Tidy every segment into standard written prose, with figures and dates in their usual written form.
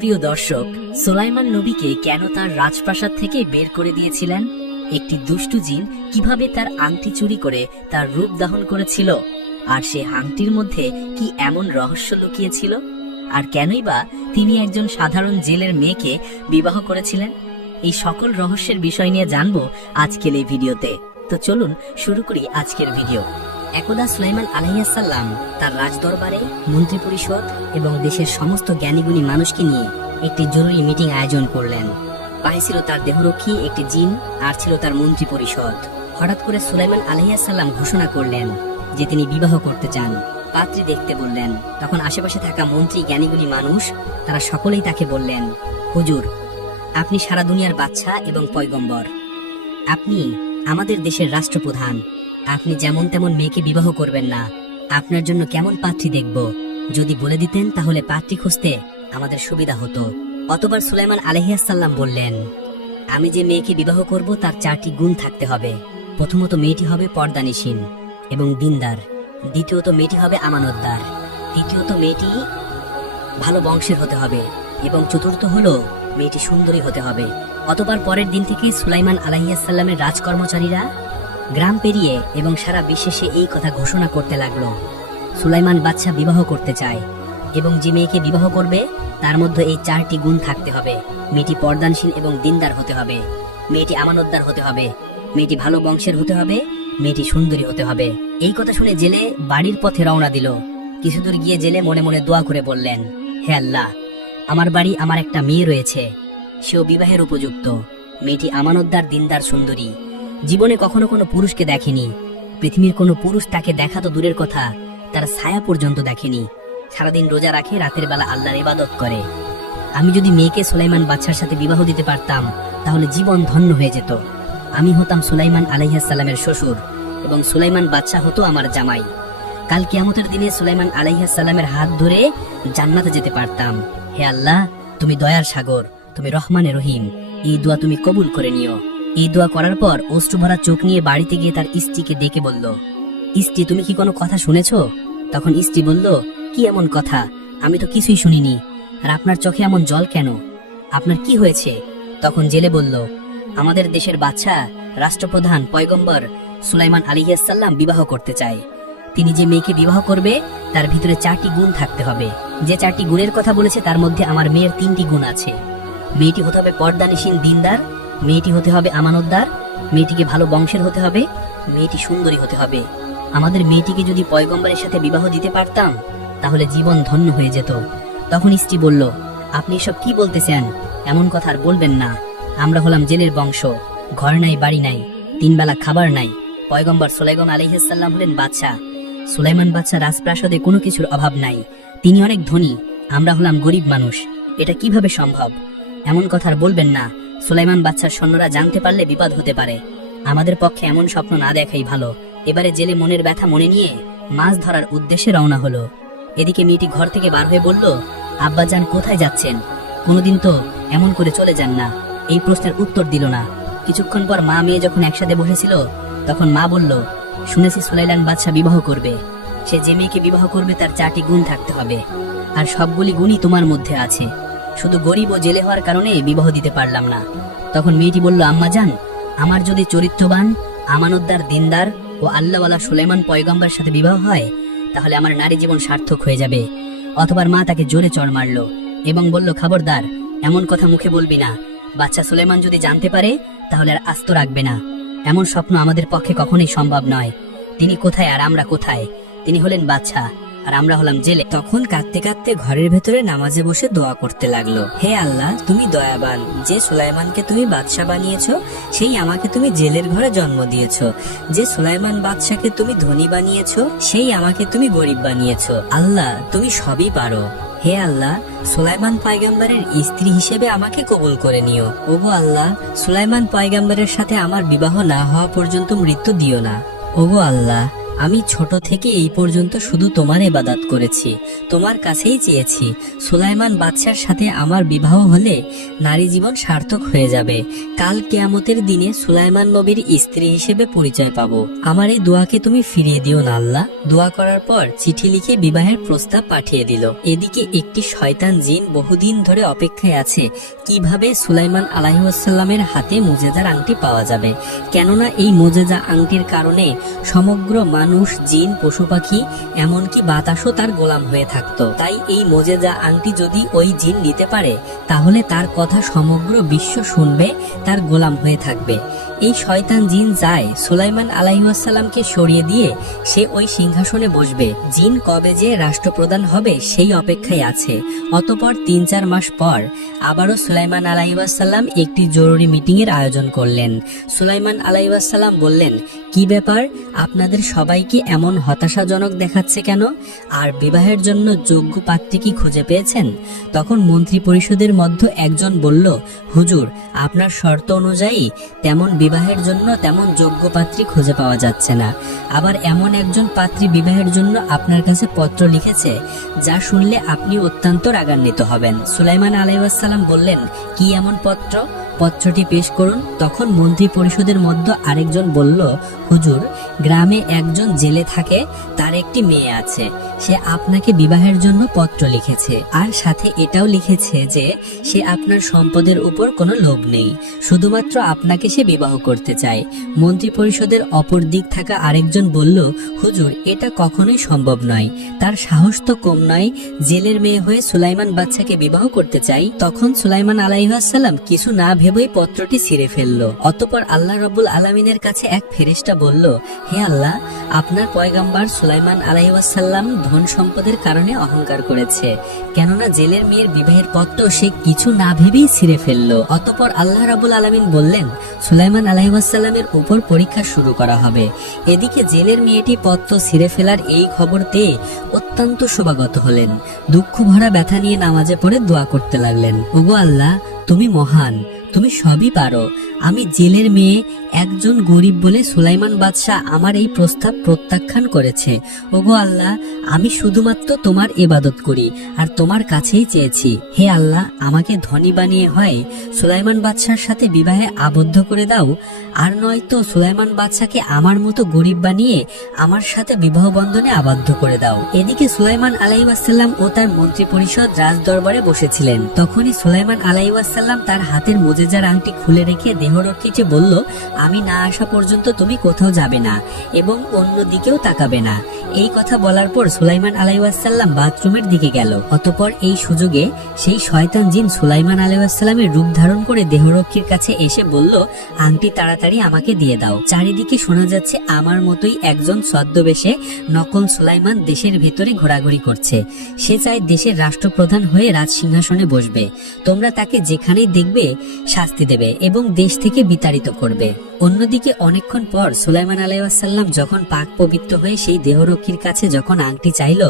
সুপ্রিয় দর্শক, সুলাইমান নবীকে কেন তার রাজপ্রাসাদ থেকে বের করে দিয়েছিলেন? একটি দুষ্টু জিন কিভাবে তার আংটি চুরি করে তার রূপ দাহন করেছিল? আর সে আংটির মধ্যে কি এমন রহস্য লুকিয়েছিল? আর কেনই বা তিনি একজন সাধারণ জেলের মেয়েকে বিবাহ করেছিলেন? এই সকল রহস্যের বিষয় নিয়ে জানবো আজকের এই ভিডিওতে। তো চলুন শুরু করি আজকের ভিডিও। একদা সুলাইমান আলাইহিস সালাম তার রাজদরবারে মন্ত্রী পরিষদ এবং দেশের সমস্ত জ্ঞানীগুণী মানুষকে নিয়ে একটি জরুরি মিটিং আয়োজন করলেন। পায়ে ছিল তার দেহরক্ষী একটি জিন, আর ছিল তার মন্ত্রী পরিষদ। হঠাৎ করে সুলাইমান আলাইহিস সালাম ঘোষণা করলেন যে তিনি বিবাহ করতে চান। পাত্রী দেখতে বললেন। তখন আশেপাশে থাকা মন্ত্রী জ্ঞানীগুণী মানুষ তারা সকলেই তাকে বললেন, হুজুর, আপনি সারা দুনিয়ার বাদশা এবং পয়গম্বর, আপনি আমাদের দেশের রাষ্ট্রপ্রধান, আপনি যেমন তেমন মেয়েকে বিবাহ করবেন না। আপনার জন্য কেমন পাত্রী দেখব? যদি বলে দিতেন তাহলে পাত্রী খুঁজতে আমাদের সুবিধা হতো। অতবার সুলাইমান আলাইহিস সালাম বললেন, আমি যে মেয়েকে বিবাহ করব তার 4টি গুণ থাকতে হবে। প্রথমত, মেয়েটি হবে পর্দানিসীন এবং দিনদার। দ্বিতীয়ত, মেয়েটি হবে আমানতদার। তৃতীয়ত, মেয়েটি ভালো বংশের হতে হবে। এবং চতুর্থ হলো, মেয়েটি সুন্দরী হতে হবে। অতবার পরের দিন থেকে সুলাইমান আলাইহিস সালামের রাজকর্মচারীরা গ্রাম পেরিয়ে এবং সারা বিশ্বে সে এই কথা ঘোষণা করতে লাগলো, সুলাইমান বাদশা বিবাহ করতে চায় এবং যে মেয়েকে বিবাহ করবে তার মধ্যে এই 4টি গুণ থাকতে হবে। মেয়েটি পর্দানশীল এবং দিনদার হতে হবে, মেয়েটি আমানতদার হতে হবে, মেয়েটি ভালো বংশের হতে হবে, মেয়েটি সুন্দরী হতে হবে। এই কথা শুনে জেলে বাড়ির পথে রওনা দিল। কিছুদূর গিয়ে জেলে মনে মনে দোয়া করে বললেন, হে আল্লাহ, আমার বাড়ি আমার একটা মেয়ে রয়েছে, সেও বিবাহের উপযুক্ত। মেয়েটি আমানতদার, দিনদার, সুন্দরী। জীবনে কখনো কোনো পুরুষকে দেখেনি। পৃথিবীর কোনো পুরুষ তাকে দেখা তো দূরের কথা, তার ছায়া পর্যন্ত দেখেনি। সারাদিন রোজা রাখে, রাতের বেলা আল্লাহর ইবাদত করে। আমি যদি মেয়েকে সুলাইমান বাদশার সাথে বিবাহ দিতে পারতাম তাহলে জীবন ধন্য হয়ে যেত। আমি হতাম সুলাইমান আলাইহিস সালামের শ্বশুর এবং সুলাইমান বাদশা হতো আমার জামাই। কাল কিয়ামতের দিনে সুলাইমান আলাইহিস সালামের হাত ধরে জান্নাতে যেতে পারতাম। হে আল্লাহ, তুমি দয়ার সাগর, তুমি রহমানে রহিম, এই দোয়া তুমি কবুল করে নিও। এই দোয়া করার পর অশ্রুভরা চোখ নিয়ে বাড়িতে গিয়ে তার স্ত্রীকে ডেকে বলল, স্ত্রী, তুমি কি কোনো কথা শুনেছ? তখন স্ত্রী বলল, কি এমন কথা? আমি তো কিছুই শুনিনি। আর আপনার চোখে এমন জল কেন? আপনার কি হয়েছে? তখন জেলে বলল, আমাদের দেশের বাদশা, রাষ্ট্রপ্রধান, পয়গম্বর সুলাইমান আলাইহিস সালাম বিবাহ করতে চায়। তিনি যে মেয়েকে বিবাহ করবে তার ভিতরে 4টি গুণ থাকতে হবে। যে 4টি গুণের কথা বলেছে তার মধ্যে আমার মেয়ের 3টি গুণ আছে। মেয়েটি হতে হবে পর্দানিসীন, দিনদার, মেয়েটি হতে হবে আমানতদার, মেয়েটিকে ভালো বংশের হতে হবে, মেয়েটি সুন্দরী হতে হবে। আমাদের মেয়েটিকে যদি পয়গম্বরের সাথে বিবাহ দিতে পারতাম তাহলে জীবন ধন্য হয়ে যেত। তখন স্ত্রী বলল, আপনি এসব কি বলতেছেন? এমন কথা আর বলবেন না। আমরা হলাম জেলের বংশ, ঘর নাই, বাড়ি নাই, 3 বেলা খাবার নাই। পয়গম্বর সুলাইমান আলাইহিস সালাম হলেন বাদশা। সুলাইমান বাদশা রাজপ্রাসাদে কোনো কিছুর অভাব নাই, তিনি অনেক ধনী, আমরা হলাম গরিব মানুষ। এটা কিভাবে সম্ভব? এমন কথা আর বলবেন না। সুলাইমান বাদশার সৈন্যরা জানতে পারলে বিপদ হতে পারে। আমাদের পক্ষে এমন স্বপ্ন না দেখাই ভালো। এবারে জেলে মনের ব্যথা মনে নিয়ে মাছ ধরার উদ্দেশ্যে রওনা হলো। এদিকে মেয়েটি ঘর থেকে বার হয়ে বলল, আব্বাজান, কোথায় যাচ্ছেন? কোনোদিন তো এমন করে চলে যান না। এই প্রশ্নের উত্তর দিল না। কিছুক্ষণ পর মা মেয়ে যখন একসাথে বসেছিল তখন মা বলল, শুনেছি সুলাইমান বাদশা বিবাহ করবে। সে যে মেয়েকে বিবাহ করবে তার 4টি গুণ থাকতে হবে, আর সবগুলি গুণই তোমার মধ্যে আছে। শুধু গরিব ও জেলে হওয়ার কারণে বিবাহ দিতে পারলাম না। তখন মেয়েটি বলল, আম্মাজান, আমার যদি চরিত্রবান, আমানতদার, দিনদার ও আল্লাহওয়ালা সুলাইমান পয়গম্বরের সাথে বিবাহ হয় তাহলে আমার নারী জীবন সার্থক হয়ে যাবে। অথবা মা তাকে জোরে চড় মারল এবং বলল, খবরদার, এমন কথা মুখে বলবি না। বাচ্চা সুলাইমান যদি জানতে পারে তাহলে আর আস্ত রাখবে না। এমন স্বপ্ন আমাদের পক্ষে কখনোই সম্ভব নয়। তিনি কোথায় আর আমরা কোথায়? তিনি হলেন বাদশা আর আমরা হলাম জেলে। তখন কাঁদতে কাঁদতে ঘরের ভেতরে নামাজে বসে দোয়া করতে লাগলো, হে আল্লাহ, তুমি দয়াবান। যে সুলাইমানকে তুমি বাদশা বানিয়েছো সেই আমাকে তুমি জেলের ঘরে জন্ম দিয়েছো। যে সুলাইমান বাদশাকে তুমি ধনী বানিয়েছো সেই আমাকে তুমি গরিব বানিয়েছো। আল্লাহ, তুমি সবই পারো। হে আল্লাহ, সুলাইমান পয়গম্বরের স্ত্রী হিসেবে আমাকে কবুল করে নিও। ওগো আল্লাহ, সুলাইমান পয়গম্বরের সাথে আমার বিবাহ না হওয়া পর্যন্ত মৃত্যু দিও না। ওগো আল্লাহ, আমি ছোট থেকে এই পর্যন্ত শুধু তোমার ইবাদত করেছি, তোমার কাছেই চেয়েছি। সুলাইমান বাদশার সাথে আমার বিবাহ হলে নারী জীবন সার্থক হয়ে যাবে। কাল কিয়ামতের দিনে সুলাইমান নবীর স্ত্রী হিসেবে পরিচয় পাবো। আমার এই দোয়াকে তুমি ফিরিয়ে দিও না আল্লাহ। দোয়া করার পর চিঠি লিখে বিবাহের প্রস্তাব পাঠিয়ে দিল। এদিকে একটি শয়তান জিন বহুদিন ধরে অপেক্ষায় আছে কিভাবে সুলাইমান আলাইহিসসালামের হাতে মুজেজার আংটি পাওয়া যাবে। কেননা এই মুজেজা আংটির কারণে সমগ্র মানুষ, জিন, পশু পাখি, এমনকি বাতাসও তার গোলাম হয়ে থাকতো। তাই এই মুজেজা আংটি যদি ওই জিন নিতে পারে তাহলে তার কথা সমগ্র বিশ্ব শুনবে, তার গোলাম হয়ে থাকবে। এই শয়তান জিন যায় সুলাইমান আলাইহিসসালামকে সরিয়ে দিয়ে সে ওই সিংহাসনে বসবে। জিন কবে যে রাষ্ট্রপ্রধান হবে সেই অপেক্ষায় আছে। অতঃপর ৩-৪ মাস পর আবারও সুলাইমান আলাইহিসসালাম একটি জরুরি মিটিং এর আয়োজন করলেন। সুলাইমান আলাইহিসসালাম বললেন, কি ব্যাপার, আপনাদের সবাইকে এমন হতাশাজনক দেখাচ্ছে কেন? আর বিবাহের জন্য যোগ্য পাত্রী কি খুঁজে পেয়েছেন? তখন মন্ত্রী পরিষদের মধ্যে একজন বলল, হুজুর, আপনার শর্ত অনুযায়ী তেমন বিবাহের জন্য তেমন যোগ্য পাত্রী খুঁজে পাওয়া যাচ্ছে না। আবার এমন একজন পাত্রী বিবাহের জন্য আপনার কাছে পত্র লিখেছে যা শুনলে আপনি অত্যন্ত রাগান্বিত হবেন। সুলাইমান আলাইহিসসালাম বললেন, কি এমন পত্র? পত্রটি পেশ করুন। তখন মন্ত্রী পরিষদের মধ্যে আরেকজন বলল, হুজুর, গ্রামে একজন জেলে থাকে, তার একটি মেয়ে আছে। সে আপনাকে বিবাহের জন্য পত্র লিখেছে, আর সাথে এটাও লিখেছে যে সে আপনার সম্পদের উপর কোনো লোভ নেই, শুধুমাত্র আপনাকে সে বিবাহ করতে চায়। মন্ত্রী পরিষদের অপর দিক থাকা আরেকজন বলল, হুজুর, এটা কখনোই সম্ভব নয়, তার সাহস তো কম নয়, জেলের মেয়ে হয়ে সুলাইমান বাদশাকে বিবাহ করতে চাই। তখন সুলাইমান আলাইহিসসালাম কিছু না ভেবেই পত্রটি ছিঁড়ে ফেলল। অতঃপর আল্লাহ রাব্বুল আলামিনের কাছে এক ফেরেশতা বলল, হে আল্লাহ, আপনার পয়গম্বর সুলাইমান আলাইহিসসালাম ধন সম্পদের কারণে অহংকার করেছে, কেননা জেলের মেয়ের বিবাহের পত্র সে কিছু না ভেবেই ছিঁড়ে ফেলল। অতঃপর আল্লাহ রাব্বুল আলামিন বললেন, সুলাইমান আলাইহিসসালামের উপর পরীক্ষা শুরু করা হবে। এদিকে জেলের মেয়েটি পত্র ছিঁড়ে ফেলার এই খবর পেয়ে অত্যন্ত শোভাগত হলেন। দুঃখ ভরা ব্যথা নিয়ে নামাজে পড়ে দোয়া করতে লাগলেন, ওগো আল্লাহ, তুমি মহান, তুমি সবই পারো। আমি জেলের মেয়ে, একজন গরিব বলে সুলাইমান বাদশাহ আমার এই প্রস্তাব প্রত্যাখ্যান করেছে। ওগো আল্লাহ, আমি শুধুমাত্র তোমার ইবাদত করি আর তোমার কাছেই চেয়েছি। হে আল্লাহ, আমাকে ধনী বানিয়ে হয় সুলাইমান বাদশার সাথে বিবাহে আবদ্ধ করে দাও, আর নয়তো সুলাইমান বাদশাকে আমার মতো গরিব বানিয়ে আমার সাথে বিবাহ বন্ধনে আবদ্ধ করে দাও। এদিকে সুলাইমান আলাইহিসসালাম ও তার মন্ত্রী পরিষদ রাজ দরবারে বসেছিলেন। তখনই সুলাইমান আলাইহিসসালাম তার হাতের মুজেজার আংটি খুলে রেখে দেহরক্ষীকে বলল, আমি না আসা পর্যন্ত তুমি কোথাও যাবে না এবং অন্য দিকেও তাকাবে না। এই কথা বলার পর সুলাইমান আলাইহিসসালাম বাথরুমের দিকে গেল। অতঃপর এই সুযোগে সেই শয়তান জিন সুলাইমান আলাইহিসসালামের রূপ ধারণ করে দেহরক্ষীর কাছে এসে বলল, আংটি তাড়াতাড়ি আমাকে দিয়ে দাও। চারিদিকে শোনা যাচ্ছে আমার মতোই একজন ছদ্মবেশে নকল সুলাইমান দেশের ভেতরে ঘোরাঘুরি করছে। সে চায় দেশের রাষ্ট্রপ্রধান হয়ে রাজ সিংহাসনে বসবে। তোমরা তাকে যেখানেই দেখবে শাস্তি দেবে এবং দেশ থেকে বিতাড়িত করবে। অন্যদিকে অনেকক্ষণ পর সুলাইমান আলাইহিসসালাম যখন পাক পবিত্র হয়ে সেই দেহরক্ষীর কাছে যখন আংটি চাইল,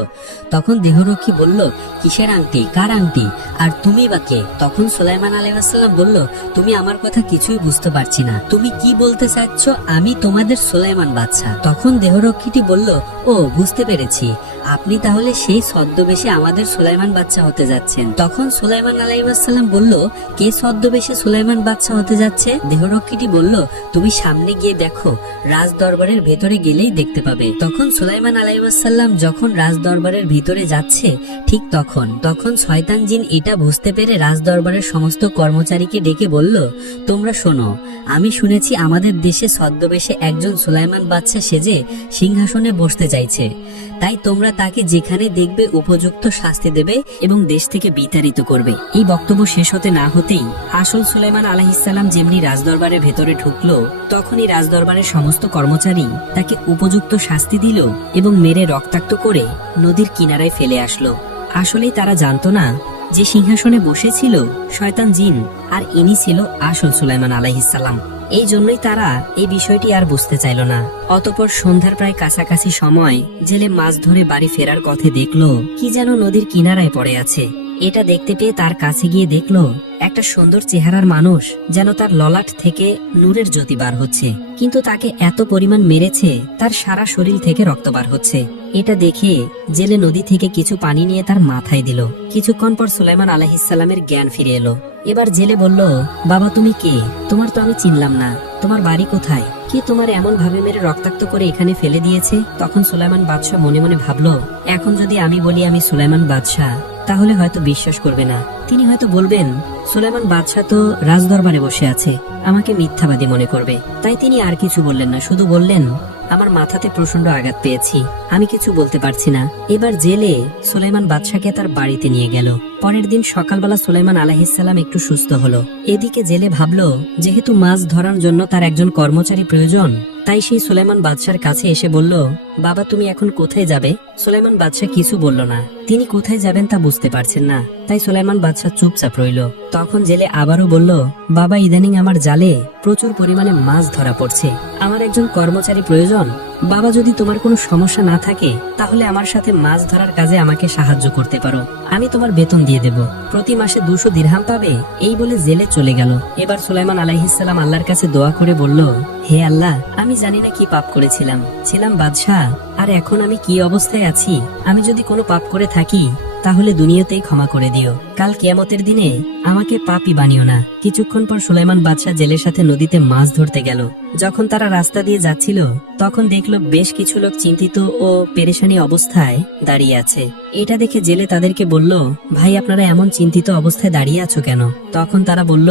তখন দেহরক্ষী বলল, কিসের আংটি, কার আংটি, আর তুমি বা কে? তখন সুলাইমান আলাইহিসসালাম বলল, তুমি আমার কথা কিছুই বুঝতে পারছি না, তুমি কি বলতে চাচ্ছ? আমি তোমাদের সুলাইমান বাদশা। তখন দেহরক্ষীটি বলল, ও, বুঝতে পেরেছি, আপনি তাহলে সেই ছদ্মবেশে আমাদের সুলাইমান বাদশা হতে যাচ্ছেন। তখন সুলাইমান আলাইহিসসালাম বলল, কে ছদ্মবেশে সুলাইমান বাদশা হতে যাচ্ছে? দেহরক্ষীটি বলল, তুমি সামনে গিয়ে দেখো, রাজ দরবারের ভেতরে গেলেই দেখতে পাবে। তখন সুলাইমান আলাইহিসসালাম যখন রাজ দরবারের ভিতরে যাচ্ছে, ঠিক তখন শয়তান জিন এটা বুঝতে পেরে রাজ দরবারের সমস্ত কর্মচারীকে ডেকে বলল, তোমরা শোনো, আমি শুনেছি আমাদের দেশে ছদ্মবেশে একজন সুলাইমান বাদশা সেজে সিংহাসনে বসতে চাইছে, তাই তোমরা তাকে যেখানে দেখবে উপযুক্ত শাস্তি দেবে এবং দেশ থেকে বিতাড়িত করবে। এই বক্তব্য শেষ হতে না হতেই আসল সুলাইমান আলাইহিসসালাম যেমনি রাজদরবারের ভেতরে ঢুকলো, তখনই রাজদরবারের সমস্ত কর্মচারী তাকে উপযুক্ত শাস্তি দিল এবং মেরে রক্তাক্ত করে নদীর কিনারায় ফেলে আসলো। আসলেই তারা জানতো না যে সিংহাসনে বসেছিল শয়তান জিন, আর ইনি ছিল আসল সুলাইমান আলাইহিসসালাম। এই জন্যই তারা এই বিষয়টি আর বুঝতে চাইল না। অতঃপর সন্ধ্যার প্রায় কাছাকাছি সময় জেলে মাছ ধরে বাড়ি ফেরার পথে দেখলো কি যেন নদীর কিনারায় পড়ে আছে এটা দেখতে পেয়ে তার কাছে গিয়ে দেখলো একটা সুন্দর চেহারার মানুষ যেন তার ললাট থেকে নূরের জ্যোতি বার হচ্ছে, কিন্তু তাকে এত পরিমাণ মেরেছে তার সারা শরীর থেকে রক্ত বার হচ্ছে। এটা দেখে জেলে নদী থেকে কিছু পানি নিয়ে তার মাথায় দিল। কিছুক্ষণ পর সুলাইমান আলাইহিসসালামের জ্ঞান ফিরে এলো। এবার জেলে বলল, বাবা তুমি কে? তোমার তো আমি চিনলাম না, তোমার বাড়ি কোথায়? কি তোমার এমন ভাবে মেরে রক্তাক্ত করে এখানে ফেলে দিয়েছে? তখন সুলাইমান বাদশাহ মনে মনে ভাবলো, এখন যদি আমি বলি আমি সুলাইমান বাদশাহ, তাহলে হয়তো বিশ্বাস করবে না। তিনি হয়তো বলবেন সুলাইমান বাদশাহ তো রাজদরবারে বসে আছে, আমাকে মিথ্যাবাদী মনে করবে। তাই তিনি আর কিছু বললেন না, শুধু বললেন, আমার মাথাতে প্রচন্ড আঘাত পেয়েছি, আমি কিছু বলতে পারছি না। এবার জেলে সুলাইমান বাদশাকে তার বাড়িতে নিয়ে গেল। পরের দিন সকালবেলা সুলাইমান আলাইহিসসালাম একটু সুস্থ হলো। এদিকে জেলে ভাবলো যেহেতু মাছ ধরার জন্য তার একজন কর্মচারী প্রয়োজন, তাই সেই সুলাইমান বাদশার কাছে এসে বলল, বাবা তুমি এখন কোথায় যাবে? সুলাইমান বাদশাহ কিছু বলল না, তিনি কোথায় যাবেন তা বুঝতে পারছেন না, তাই সুলাইমান বাদশাহ চুপচাপ রইল। তখন জেলে আবারও বলল, বাবা ইদানিং আমার জালে প্রচুর পরিমাণে মাছ ধরা পড়ছে, আমার একজন কর্মচারী প্রয়োজন। বাবা যদি তোমার কোনো সমস্যা না থাকে তাহলে আমার সাথে মাছ ধরার কাজে আমাকে সাহায্য করতে পারো, আমি তোমার বেতন দিয়ে দেব, প্রতি মাসে 200 দিরহাম পাবে। এই বলে জেলে চলে গেল। এবার সুলাইমান আলাইহিসসালাম আল্লাহর কাছে দোয়া করে বলল, হে আল্লাহ, আমি জানি না কি পাপ করেছিলাম, ছিলাম বাদশাহ, আর এখন আমি কি অবস্থায় আছি। আমি যদি কোনো পাপ করে থাকি তাহলে দুনিয়াতেই ক্ষমা করে দিও, কাল কিয়ামতের দিনে আমাকে পাপী বানিও না। কিছুক্ষণ পর সুলাইমান বাদশাহ জেলের সাথে নদীতে মাছ ধরতে গেল। যখন তারা রাস্তা দিয়ে যাচ্ছিল তখন দেখলো বেশ কিছু লোক চিন্তিত ও পেরেশানি অবস্থায় দাঁড়িয়ে আছে। এটা দেখে জেলে তাদেরকে বলল, ভাই আপনারা এমন চিন্তিত অবস্থায় দাঁড়িয়ে আছো কেন? তখন তারা বলল,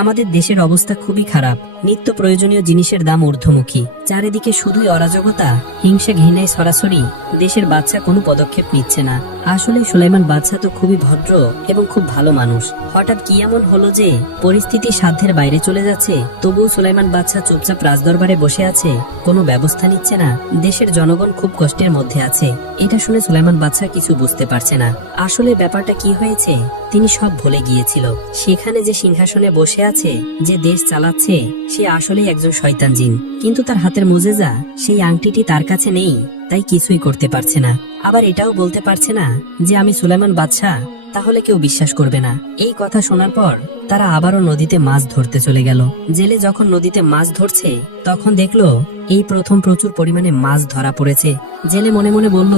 আমাদের দেশের অবস্থা খুবই খারাপ, নিত্য প্রয়োজনীয় জিনিসের দাম ঊর্ধ্বমুখী, চারিদিকে শুধুই অরাজকতা, হিংসা ঘৃণায় সরাসরি, দেশের বাদশা কোনো পদক্ষেপ নিচ্ছে না। আসলে সুলাইমান বাদশা তো খুবই ভদ্র এবং খুব ভালো মানুষ, হঠাৎ কি এমন হলো যে পরিস্থিতি সাধ্যের বাইরে চলে যাচ্ছে, তবুও সুলাইমান বাদশা চুপচাপ রাজদরবারে বসে আছে, কোনো ব্যবস্থা নিচ্ছে না, দেশের জনগণ খুব কষ্টের মধ্যে আছে। এটা শুনে সুলাইমান বাদশা কিছু বুঝতে পারছে না আসলে ব্যাপারটা কি হয়েছে। তিনি সব ভুলে গিয়েছিল, সেখানে যে সিংহাসনে বসে আছে, যে দেশ চালাচ্ছে, সে আসলে একজন শয়তান জিন, কিন্তু তার হাতের মুজেজা সেই আংটিটি তার কাছে নেই, তাই কিছুই করতে পারছে না। আবার এটাও বলতে পারছে না যে আমি সুলাইমান বাদশাহ, তাহলে কেউ বিশ্বাস করবে না। এই কথা শোনার পর তারা আবারও নদীতে মাছ ধরতে চলে গেল। জেলে যখন নদীতে মাছ ধরছে তখন দেখলো এই প্রথম প্রচুর পরিমাণে মাছ ধরা পড়েছে। জেলে মনে মনে বলল,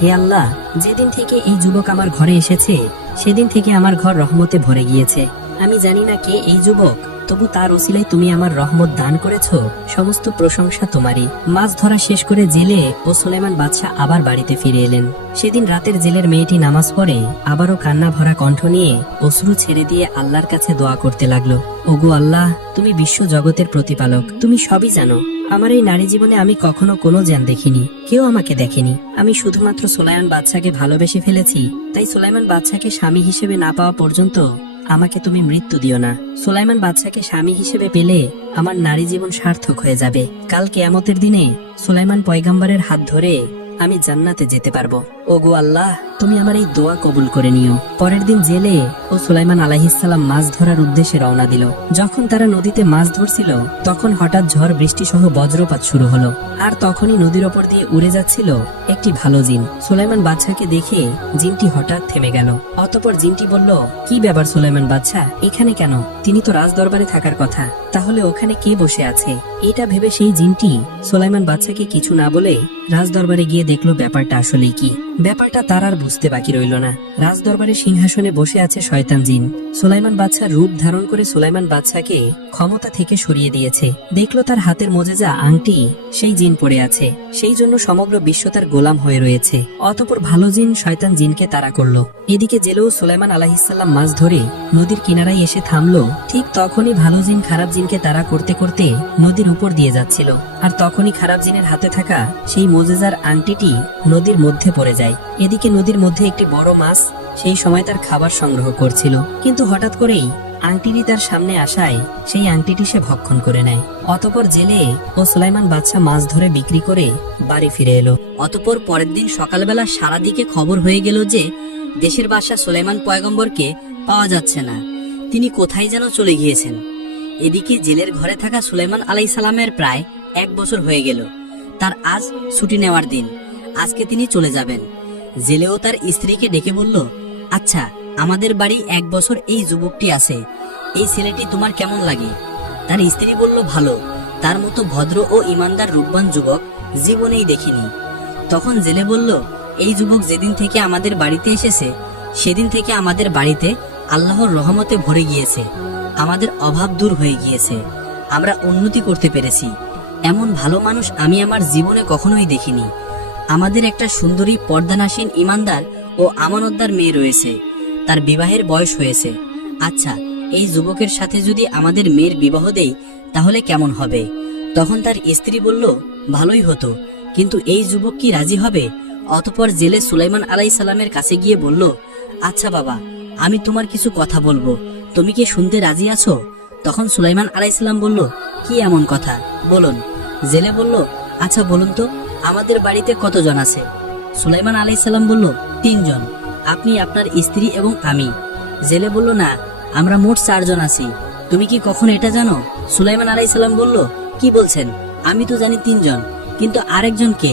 হে আল্লাহ, যেদিন থেকে এই যুবক আমার ঘরে এসেছে সেদিন থেকে আমার ঘর রহমতে ভরে গিয়েছে। আমি জানি না কে এই যুবক, তবু তার ওসিলায় তুমি আমার রহমত দান করেছো, সমস্ত প্রশংসা তোমারই। মাছ ধরা শেষ করে জেলে ও সুলাইমান বাদশাহ আবার বাড়িতে ফিরে এলেন। সেদিন রাতের জেলের মেয়েটি নামাজ পড়ে আবারও কান্না ভরা কণ্ঠ নিয়ে অশ্রু ছেড়ে দিয়ে আল্লাহর কাছে দোয়া করতে লাগলো, ওগো আল্লাহ, তুমি বিশ্ব জগতের প্রতিপালক, তুমি সবই জানো। আমার এই নারী জীবনে আমি কখনো কোনো জ্ঞান দেখিনি, কেউ আমাকে দেখেনি, আমি শুধুমাত্র সুলাইমান বাদশাকে ভালোবেসে ফেলেছি, তাই সুলাইমান বাদশাকে স্বামী হিসেবে না পাওয়া পর্যন্ত আমাকে তুমি মৃত্যু দিও না। সুলাইমান বাদশাকে স্বামী হিসেবে পেলে আমার নারী জীবন সার্থক হয়ে যাবে, কাল কিয়ামতের দিনে সুলাইমান পয়গম্বরের হাত ধরে আমি জান্নাতে যেতে পারবো। ওগো আল্লাহ, তুমি আমার এই দোয়া কবুল করে নিও। পরের দিন জেলে ও সুলাইমান আলাইহিসসালাম মাছ ধরার উদ্দেশ্যে রওনা দিল। যখন তারা নদীতে মাছ ধরছিল তখন হঠাৎ ঝড় বৃষ্টি সহ বজ্রপাত শুরু হলো, আর তখনই নদীর ওপর দিয়ে উড়ে যাচ্ছিল একটি ভালো জিন। সুলাইমান বাদশাকে দেখে জিনটি হঠাৎ থেমে গেল। অতঃপর জিনটি বলল, কি ব্যাপার সুলাইমান বাদশা, এখানে কেন? তিনি তো রাজদরবারে থাকার কথা, তাহলে ওখানে কে বসে আছে? এটা ভেবে সেই জিনটি সুলাইমান বাদশাকে কিছু না বলে রাজদরবারে গিয়ে দেখলো ব্যাপারটা আসলেই কি। ব্যাপারটা তার আর বুঝতে বাকি রইল না। রাজদরবারের সিংহাসনে বসে আছে শয়তান জিন। সুলাইমান বাদশার রূপ ধারণ করে সুলাইমান বাদশাকে ক্ষমতা থেকে সরিয়ে দিয়েছে। দেখলো তার হাতের মোজেজা আংটি সেই জিন পড়ে আছে, সেই জন্য সমগ্র বিশ্ব তার গোলাম হয়ে রয়েছে। অতঃপর ভালো জিন শয়তান জিনকে তাড়া করলো। এদিকে জেলেও সুলাইমান আলাইহিসসালাম মাছ ধরে নদীর কিনারায় এসে থামলো। ঠিক তখনই ভালো জিন খারাপ জিনকে তাড়া করতে করতে নদীর উপর দিয়ে যাচ্ছিল, আর তখনই খারাপ জিনের হাতে থাকা সেই মোজেজার আংটিটি নদীর মধ্যে পড়ে যায়। এদিকে নদীর মধ্যে একটি বড় মাছ সেই সময় তার খাবার সংগ্রহ করছিল, কিন্তু হঠাৎ করেই আংটিটি তার সামনে আসায় সেই আংটিটি সে ভক্ষণ করে নেয়। অতঃপর জেলে ও সুলাইমান বাদশা মাছ ধরে বিক্রি করে বাড়ি ফিরে এলো। অতঃপর পরের দিন সকালবেলা সারা দিকে খবর হয়ে গেল যে দেশের বাদশা সুলাইমান পয়গম্বরকে পাওয়া যাচ্ছে না, তিনি কোথায় যেন চলে গিয়েছেন। এদিকে জেলের ঘরে থাকা সুলাইমান আলাইহিসসালামের প্রায় 1 বছর হয়ে গেল। তার আজ ছুটি নেওয়ার দিন, আজকে তিনি চলে যাবেন। জেলেও তার স্ত্রীকে ডেকে বলল, আচ্ছা আমাদের বাড়ি 1 বছর এই যুবকটি আছে, এই ছেলেটি তোমার কেমন লাগে? তার স্ত্রী বলল, ভালো, তার মতো ভদ্র ও ইমানদার রূপবান যুবক জীবনেই দেখিনি। তখন জেলে বলল, এই যুবক যেদিন থেকে আমাদের বাড়িতে এসেছে সেদিন থেকে আমাদের বাড়িতে আল্লাহর রহমতে ভরে গিয়েছে, আমাদের অভাব দূর হয়ে গিয়েছে, আমরা উন্নতি করতে পেরেছি। এমন ভালো মানুষ আমি আমার জীবনে কখনোই দেখিনি। আমাদের একটা সুন্দরী পর্দানাসীন ইমানদার ও আমানতদার মেয়ে রয়েছে, তার বিবাহের বয়স হয়েছে। আচ্ছা, এই যুবকের সাথে যদি আমাদের মেয়ের বিবাহ দেই তাহলে কেমন হবে? তখন তার স্ত্রী বলল, ভালোই হতো, কিন্তু এই যুবক কি রাজি হবে? অতঃপর জেলে সুলাইমান আলাইহিস সালামের কাছে গিয়ে বলল, আচ্ছা বাবা, আমি তোমার কিছু কথা বলবো, তুমি কি শুনতে রাজি আছো? তখন সুলাইমান আলাইহিস সালাম বলল, কি এমন কথা, বলুন। জেলে বলল, আচ্ছা বলুন তো, আমাদের বাড়িতে কতজন আছে? সুলাইমান আলাইহিস সালাম বলল, 3 জন, আপনি, আপনার স্ত্রী এবং আমি। জেলে বলল, না, আমরা মোট 4 জন আছি। তুমি কি কখনো এটা জানো? সুলাইমান আলাইহিস সালাম বলল, কি বলছেন? আমি তো জানি 3 জন, কিন্তু আরেকজন কে?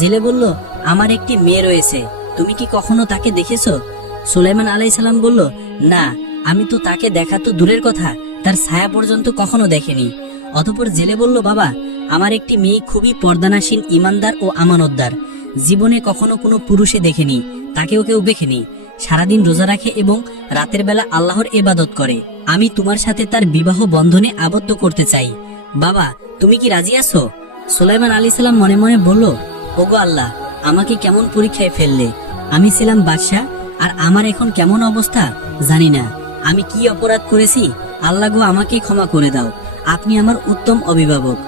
জেলে বলল, আমার একটি মেয়ে রয়েছে, তুমি কি কখনো তাকে দেখেছো? সুলাইমান আলাইহিস সালাম বলল, না, আমি তো তাকে দেখা তো দূরের কথা, তার ছায়া পর্যন্ত কখনো দেখেনি। অতঃপর জেলে বলল, বাবা, আমার একটি মেয়ে খুবই পর্দানাসীন, ইমানদার ও আমানতদার, জীবনে কখনো কোনো পুরুষে দেখেনি, তাকেও কেউ দেখেনি, সারাদিন রোজা রাখে এবং রাতের বেলা আল্লাহর ইবাদত করে। আমি তোমার সাথে তার বিবাহ বন্ধনে আবদ্ধ করতে চাই। বাবা, তুমি কি রাজি আছো? সুলাইমান আলাইহিস সালাম মনে মনে বলল, ওগো আল্লাহ, আমাকে কেমন পরীক্ষায় ফেললে। আমি ছিলাম বাদশাহ, আর আমার এখন কেমন অবস্থা জানি না। আমি কি অপরাধ করেছি? আল্লাহ গো, আমাকে ক্ষমা করে দাও, আপনি আমার উত্তম অভিভাবক।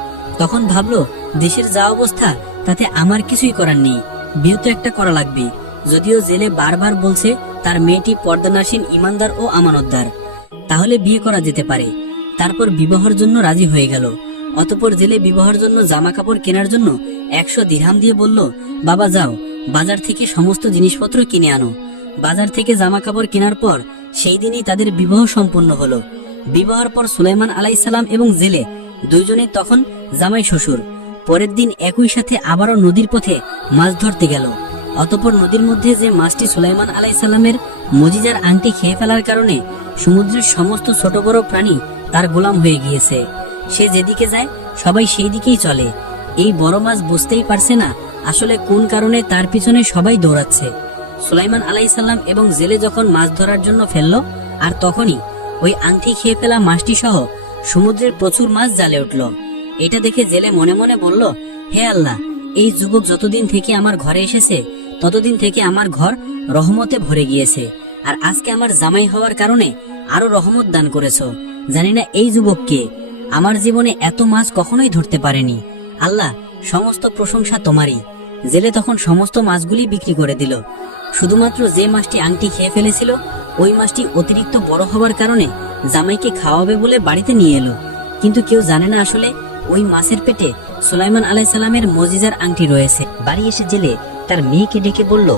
তখন ভাবলো, দেশের যা অবস্থা তাতে আমার কিছুই করার নেই, বিয়ে তো একটা করা লাগবে। যদিও জেলে বারবার বলছে তার মেয়েটি পর্দানাসীন, ইমানদার ও আমানতদার, তাহলে বিয়ে করা যেতে পারে। তারপর বিবাহের জন্য রাজি হয়ে গেল। অতঃপর জেলে বিবাহের জন্য জামা কাপড় কেনার জন্য 100 দিরহাম দিয়ে বলল, বাবা যাও, বাজার থেকে সমস্ত জিনিসপত্র কিনে আনো। বাজার থেকে জামা কাপড় কেনার পর সেই দিনই তাদের বিবাহ সম্পন্ন হলো। বিবাহের পর সুলাইমান আলাইহিস সালাম এবং জেলে দুইজনে তখন জামাই শ্বশুর। পরের দিন একই সাথে আবারও নদীর পথে মাছ ধরতে গেল। অতঃপর নদীর মধ্যে যে মাছটি সুলাইমান আলাইহিস সালামের মুজিজার আংটি খেয়ে ফেলার কারণে সমুদ্রের সমস্ত ছোট বড় প্রাণী তার গোলাম হয়ে গিয়েছে। সে যেদিকে যায় সবাই সেই দিকেই চলে। এই বড় মাছ বুঝতেই পারছে না আসলে কোন কারণে তার পিছনে সবাই দৌড়াচ্ছে। সুলাইমান আলাইহিস সালাম এবং জেলে যখন মাছ ধরার জন্য ফেললো, আর তখনই ওই আংটি খেয়ে ফেলা মাছটি সহ সমুদ্রের প্রচুর মাছ জালে উঠল। এটা দেখে জেলে মনে মনে বলল, হে আল্লাহ, এই যুবক যতদিন থেকে আমার ঘরে এসেছে ততদিন থেকে আমার ঘর রহমতে ভরে গিয়েছে, আর আজকে আমার জামাই হওয়ার কারণে আরো রহমত দান করেছো। জানি না এই যুবককে, আমার জীবনে এত মাছ কখনোই ধরতে পারেনি। আল্লাহ, সমস্ত প্রশংসা তোমারই। জেলে তখন সমস্ত মাছগুলি বিক্রি করে দিল। শুধুমাত্র যে মাছটি আংটি খেয়ে ফেলেছিল ওই মাছটি অতিরিক্ত বড় হওয়ার কারণে জামাইকে খাওয়াবে বলে বাড়িতে নিয়ে এলো। কিন্তু কেউ জানে না আসলে ওই মাছের পেটে সুলাইমান আলাইহিস সালামের মুজিজার আংটি রয়েছে। বাড়ি এসে জেলে তার মেয়েকে ডেকে বলল,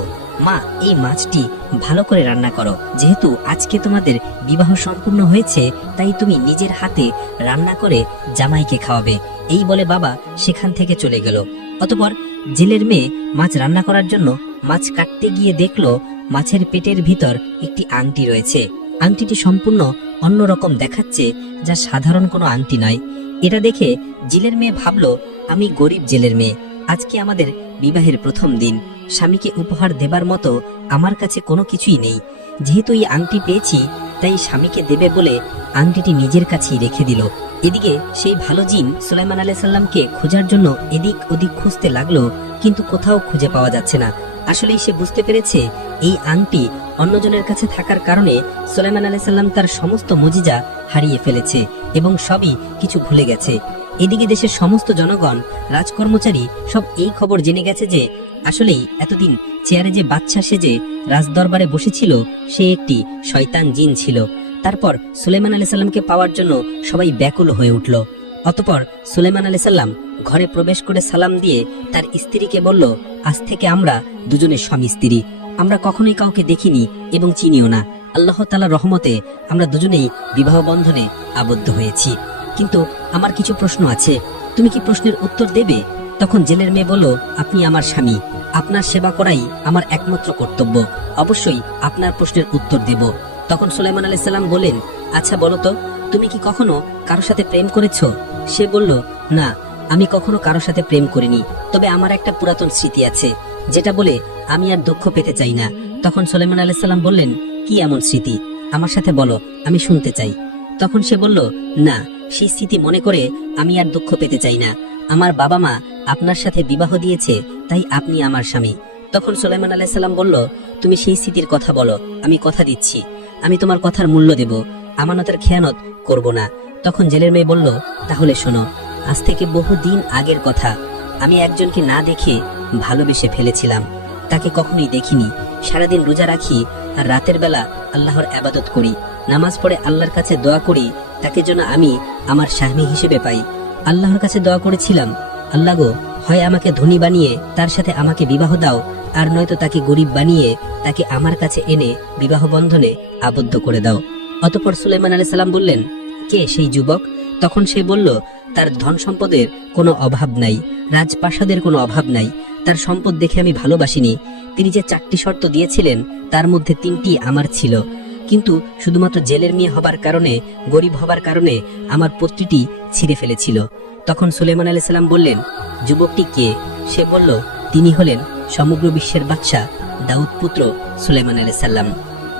মা, এই মাছটি ভালো করে রান্না করো, যেহেতু আজকে তোমাদের বিবাহ সম্পূর্ণ হয়েছে তাই তুমি নিজের হাতে রান্না করে জামাইকে খাওয়াবে। এই বলে বাবা সেখান থেকে চলে গেল। অতঃপর জেলের মেয়ে মাছ রান্না করার জন্য মাছ কাটতে গিয়ে দেখলো মাছের পেটের ভিতর একটি আংটি রয়েছে। আংটিটি সম্পূর্ণ অন্যরকম দেখাচ্ছে, যা সাধারণ কোনো আংটি নয়। এটা দেখে জেলের মেয়ে ভাবলো, আমি গরিব জেলের মেয়ে, আজকে আমাদের বিবাহের প্রথম দিন, স্বামীকে উপহার দেবার মতো আমার কাছে কোনো কিছুই নেই। যেহেতু এই আংটি পেয়েছি তাই স্বামীকে দেবে বলে আংটিটি নিজের কাছেই রেখে দিল। এদিকে সেই ভালো জিন সুলাইমান আলাইহিস সালামকে খোঁজার জন্য এদিক ওদিক খুঁজতে লাগলো, কিন্তু কোথাও খুঁজে পাওয়া যাচ্ছে না। আসলেই সে বুঝতে পেরেছে এই আংটি অন্যজনের কাছে থাকার কারণে সুলাইমান আলাইহিস সালাম তার সমস্ত মুজিজা হারিয়ে ফেলেছে এবং সবই কিছু ভুলে গেছে। এদিকে দেশের সমস্ত জনগণ, রাজকর্মচারী সব এই খবর জেনে গেছে যে আসলেই এতদিন চেয়ারে যে বাদশা সেজে রাজদরবারে বসেছিল সে একটি শয়তান জিন ছিল। তারপর সুলাইমান আলাইহিস সালামকে পাওয়ার জন্য সবাই ব্যাকুল হয়ে উঠল। অতঃপর সুলাইমান আলাইহিস সালাম ঘরে প্রবেশ করে সালাম দিয়ে তার স্ত্রীকে বলল, আজ থেকে আমরা দুজনে স্বামী স্ত্রী, আমরা কখনোই কাউকে দেখিনি এবং চিনিও না। আল্লাহ তাআলার রহমতে আমরা দুজনেই বিবাহ বন্ধনে আবদ্ধ হয়েছি। কিন্তু আমার কিছু প্রশ্ন আছে, তুমি কি প্রশ্নের উত্তর দেবে? তখন জেলের মেয়ে বলল, আপনি আমার স্বামী, আপনার সেবা করাই আমার একমাত্র কর্তব্য। অবশ্যই আপনার প্রশ্নের উত্তর দেব। তখন সুলাইমান আলাইহিস সালাম বলেন, আচ্ছা বলো তো, তুমি কি কখনো কারোর সাথে প্রেম করেছো? সে বলল, না, আমি কখনো কারোর সাথে প্রেম করিনি, তবে আমার একটা পুরাতন স্মৃতি আছে, যেটা বলে আমি আর দুঃখ পেতে চাই না। তখন সুলাইমান আলাইহিস সালাম বললেন, কি এমন স্মৃতি? আমার সাথে বলো, আমি শুনতে চাই। তখন সে বলল, না, সেই স্মৃতি মনে করে আমি আর দুঃখ পেতে চাই না। আমার বাবা মা আপনার সাথে বিবাহ দিয়েছে, তাই আপনি আমার স্বামী। তখন সুলাইমান আলাইহিস সালাম বলল, তুমি সেই স্মৃতির কথা বলো, আমি কথা দিচ্ছি আমি তোমার কথার মূল্য দেব, আমানতের খেয়ানত করব না। তখন জেলের মেয়ে বলল, তাহলে শোনো, আজ থেকে বহুদিন আগের কথা, আমি একজনকে না দেখে ভালোবেসে ফেলেছিলাম। তাকে কখনোই দেখিনি। সারাদিন রোজা রাখি আর রাতের বেলা আল্লাহর ইবাদত করি, নামাজ পড়ে আল্লাহর কাছে দোয়া করি তাকে যেন আমি আমার স্বামী হিসেবে পাই। আল্লাহর কাছে দোয়া করেছিলাম, আল্লাহ গো, হয় আমাকে ধনী বানিয়ে তার সাথে আমাকে বিবাহ দাও, আর নয়তো তাকে গরিব বানিয়ে তাকে আমার কাছে এনে বিবাহ বন্ধনে আবদ্ধ করে দাও। অতঃপর সুলাইমান আলাইহিস সালাম বললেন, কে সেই যুবক? তখন সে বলল, তার ধন সম্পদের কোনো অভাব নাই, রাজপ্রাসাদের কোনো অভাব নাই, তার সম্পদ দেখে আমি ভালোবাসিনি। তিনি যে 4টি শর্ত দিয়েছিলেন তার মধ্যে 3টি আমার ছিল, কিন্তু শুধুমাত্র জেলের মেয়ে হবার কারণে, গরিব হবার কারণে আমার প্রতিটি ছিঁড়ে ফেলেছিল। তখন সুলাইমান আলাইহিস সালাম বললেন, যুবকটি কে? সে বলল, তিনি হলেন সমগ্র বিশ্বের বাদশা দাউদ পুত্র সুলাইমান আলাইহিস সালাম।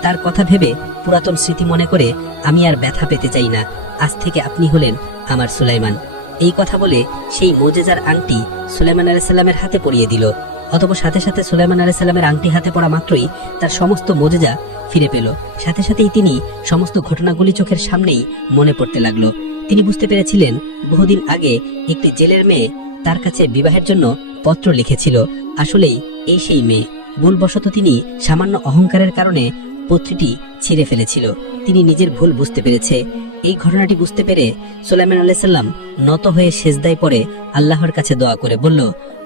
তার কথা ভেবে পুরাতন স্মৃতি মনে করে আমি আর ব্যথা পেতে চাই না। আজ থেকে আপনি হলেন আমার সুলাইমান। এই কথা বলে সেই মোজেজার আংটি সুলাইমান আলাইহিস সালামের হাতে পরিয়ে দিল। অতঃপর সাথে সাথে সুলাইমান আলাইহিস সালামের আংটি হাতে পড়া মাত্রই তার সমস্ত মোজেজা ফিরে পেল। সাথে সাথেই তিনি সমস্ত ঘটনাগুলি চোখের সামনেই মনে পড়তে লাগলো। তিনি বুঝতে পেরেছিলেন, বহুদিন আগে একটি জেলের মেয়ে তার কাছে বিবাহের জন্য পত্র লিখেছিল। আসলেই এই সেই মেয়ে। ভুলবশত তিনি সামান্য অহংকারের কারণে পত্রটি ছিঁড়ে ফেলেছিল। তিনি নিজের ভুল বুঝতে পেরেছে। এই ঘটনাটি বুঝতে পেরে সুলাইমান আলাইহিস সালাম নত হয়ে সেজদায় পড়ে আল্লাহর কাছে দোয়া করে বলল,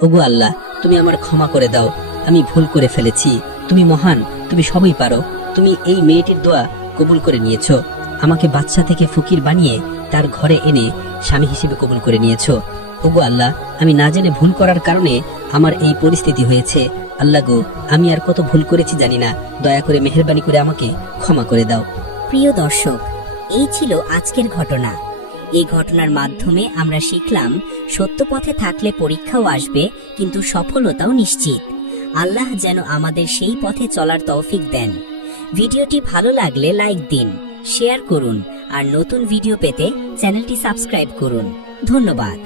ওগো আল্লাহ, তুমি আমার ক্ষমা করে দাও, আমি ভুল করে ফেলেছি। তুমি মহান, তুমি সবই পারো। তুমি এই মেয়েটির দোয়া কবুল করে নিয়েছো, আমাকে বাদশা থেকে ফকির বানিয়ে তার ঘরে এনে স্বামী হিসেবে কবুল করে নিয়েছো। ওগো আল্লাহ, আমি না জেনে ভুল করার কারণে আমার এই পরিস্থিতি হয়েছে। আল্লাহ গো, আমি আর কত ভুল করেছি জানি না, দয়া করে মেহেরবানি করে আমাকে ক্ষমা করে দাও। প্রিয় দর্শক, এই ছিল আজকের ঘটনা। এই ঘটনার মাধ্যমে আমরা শিখলাম, সত্য পথে থাকলে পরীক্ষাও আসবে, কিন্তু সফলতাও নিশ্চিত। আল্লাহ যেন আমাদের সেই পথে চলার তৌফিক দেন। ভিডিওটি ভালো লাগলে লাইক দিন, শেয়ার করুন, আর নতুন ভিডিও পেতে চ্যানেলটি সাবস্ক্রাইব করুন। ধন্যবাদ।